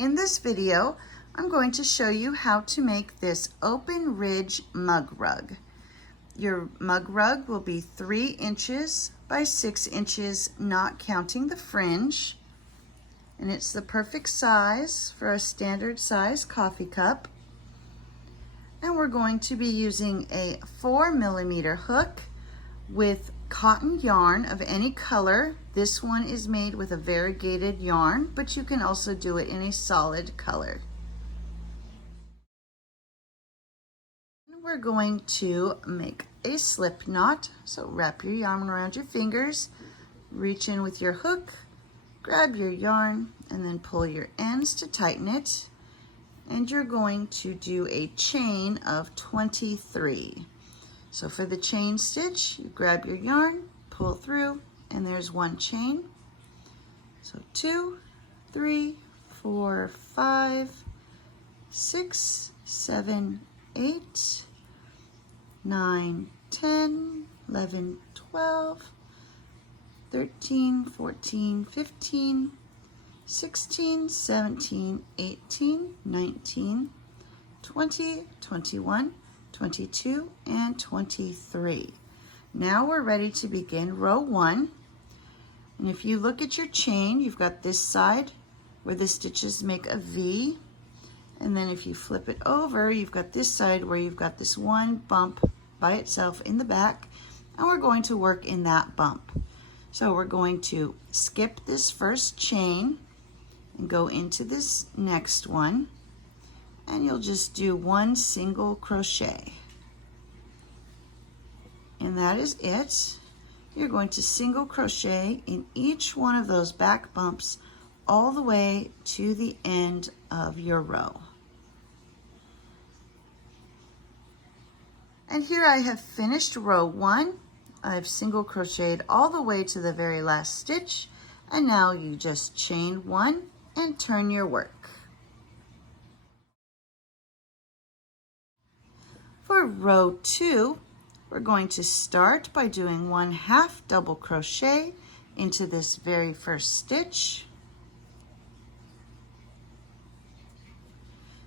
In this video, I'm going to show you how to make this open ridge mug rug. Your mug rug will be 3 inches by 6 inches, not counting the fringe. And it's the perfect size for a standard size coffee cup. And we're going to be using a 4mm hook with cotton yarn of any color. This one is made with a variegated yarn, but you can also do it in a solid color. We're going to make a slip knot. So wrap your yarn around your fingers, reach in with your hook, grab your yarn, and then pull your ends to tighten it. And you're going to do a chain of 23. So for the chain stitch, you grab your yarn, pull through, and there's 1 chain. So 2, 3, 4, 5, 6, 7, 8, 9, 10, 11, 12, 13, 14, 15, 16, 17, 18, 19, 20, 21, 22, and 23. Now we're ready to begin row 1. And if you look at your chain, you've got this side where the stitches make a V. And then if you flip it over, you've got this side where you've got this one bump by itself in the back. And we're going to work in that bump. So we're going to skip this first chain and go into this next one. And you'll just do 1 single crochet. And that is it. You're going to single crochet in each one of those back bumps all the way to the end of your row. And here I have finished row 1. I've single crocheted all the way to the very last stitch, and now you just chain 1 and turn your work. For row 2, we're going to start by doing 1/2 double crochet into this very first stitch.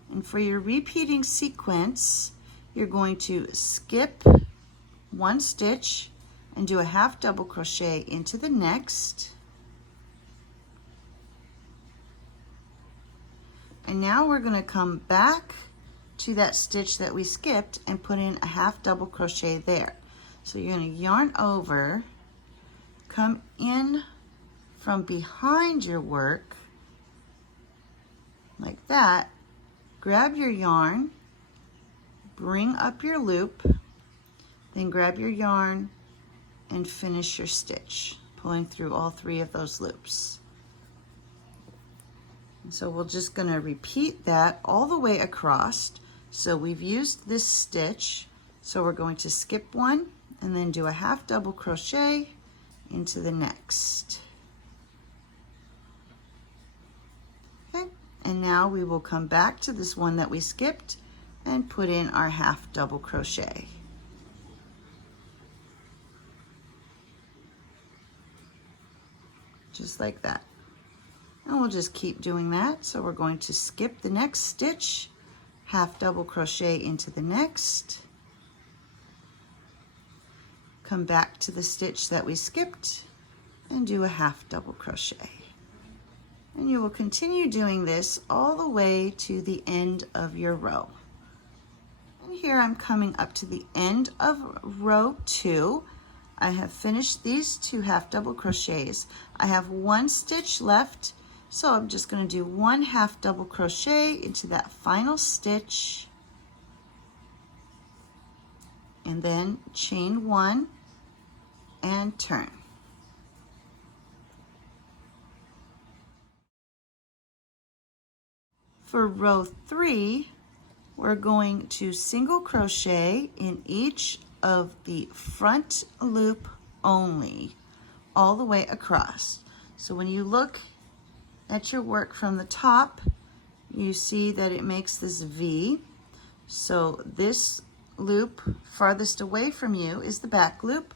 And for your repeating sequence, you're going to skip 1 stitch and do a 1/2 double crochet into the next. And now we're going to come back to that stitch that we skipped and put in a 1/2 double crochet there. So you're going to yarn over, come in from behind your work like that, grab your yarn, bring up your loop, then grab your yarn and finish your stitch, pulling through all 3 of those loops. And so we're just going to repeat that all the way across. So we've used this stitch, so we're going to skip 1 and then do a 1/2 double crochet into the next. Okay, and now we will come back to this one that we skipped and put in our 1/2 double crochet. Just like that. And we'll just keep doing that. So we're going to skip the next stitch, 1/2 double crochet into the next, come back to the stitch that we skipped and do a 1/2 double crochet. And you will continue doing this all the way to the end of your row. And here I'm coming up to the end of row 2. I have finished these 2 1/2 double crochets. I have 1 stitch left, so I'm just going to do 1 1/2 double crochet into that final stitch, and then chain 1 and turn. For row 3, we're going to single crochet in each of the front loop only, all the way across. So when you look at your work from the top, you see that it makes this V. So this loop farthest away from you is the back loop.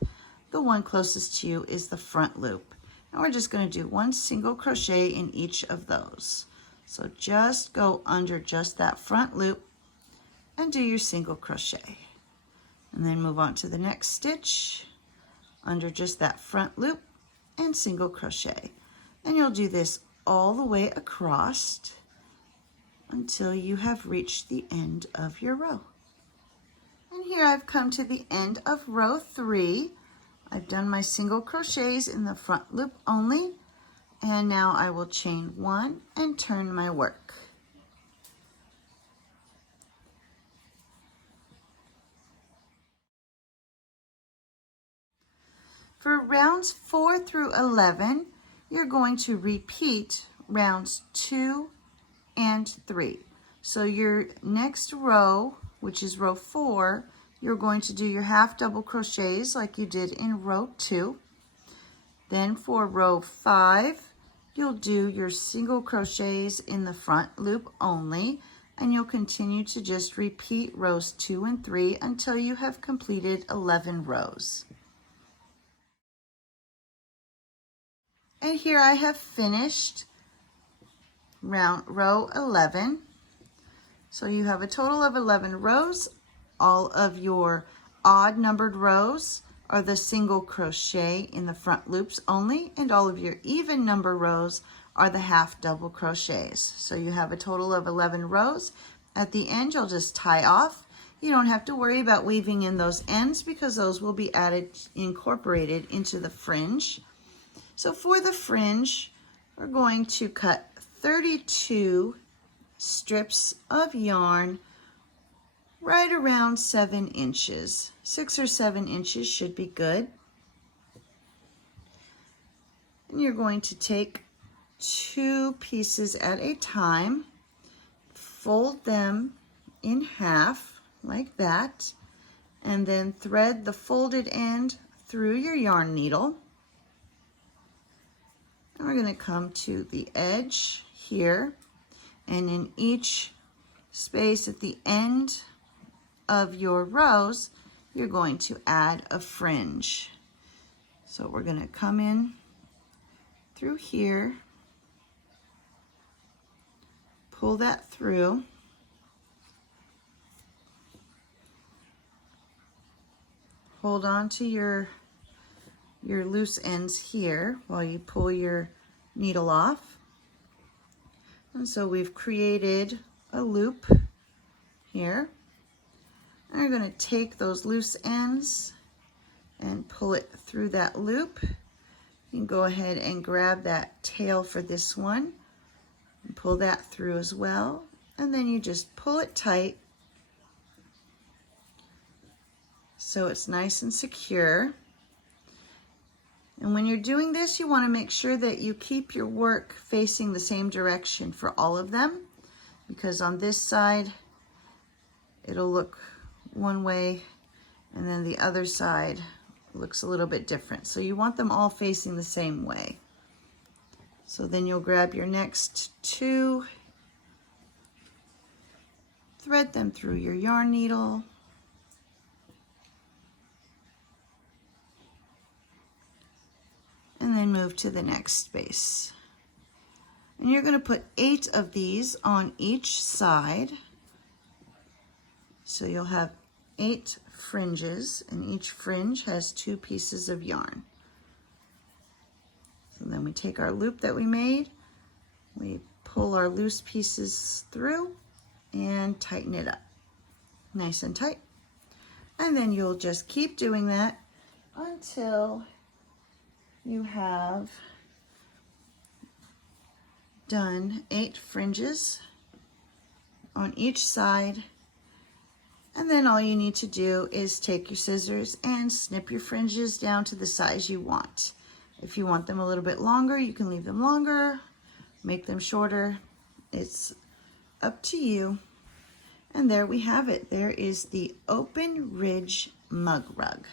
The one closest to you is the front loop. And we're just going to do 1 single crochet in each of those. So just go under just that front loop and do your single crochet. And then move on to the next stitch, under just that front loop and single crochet. And you'll do this all the way across until you have reached the end of your row. And here I've come to the end of row 3. I've done my single crochets in the front loop only, and now I will chain 1 and turn my work. For rounds 4 through 11, you're going to repeat rounds 2 and 3. So your next row, which is row 4, you're going to do your half double crochets like you did in row 2. Then for row 5, you'll do your single crochets in the front loop only, and you'll continue to just repeat rows 2 and 3 until you have completed 11 rows. And here I have finished row 11. So you have a total of 11 rows. All of your odd numbered rows are the single crochet in the front loops only, and all of your even number rows are the half double crochets. So you have a total of 11 rows. At the end, you'll just tie off. You don't have to worry about weaving in those ends because those will be incorporated into the fringe. So for the fringe, we're going to cut 32 strips of yarn right around 7 inches. 6 or 7 inches should be good. And you're going to take 2 pieces at a time, fold them in half like that, and then thread the folded end through your yarn needle. And we're going to come to the edge here, and in each space at the end of your rows, you're going to add a fringe. So we're going to come in through here, pull that through, hold on to your loose ends here while you pull your needle off. And so we've created a loop here. And we're going to take those loose ends and pull it through that loop. You can go ahead and grab that tail for this one and pull that through as well. And then you just pull it tight so it's nice and secure. And when you're doing this, you want to make sure that you keep your work facing the same direction for all of them, because on this side it'll look one way and then the other side looks a little bit different. So you want them all facing the same way. So then you'll grab your next 2, thread them through your yarn needle, and then move to the next space. And you're going to put 8 of these on each side. So you'll have 8 fringes, and each fringe has 2 pieces of yarn. So then we take our loop that we made, we pull our loose pieces through and tighten it up nice and tight. And then you'll just keep doing that until you have done 8 fringes on each side. And then all you need to do is take your scissors and snip your fringes down to the size you want. If you want them a little bit longer, you can leave them longer, make them shorter. It's up to you. And there we have it. There is the open ridge mug rug.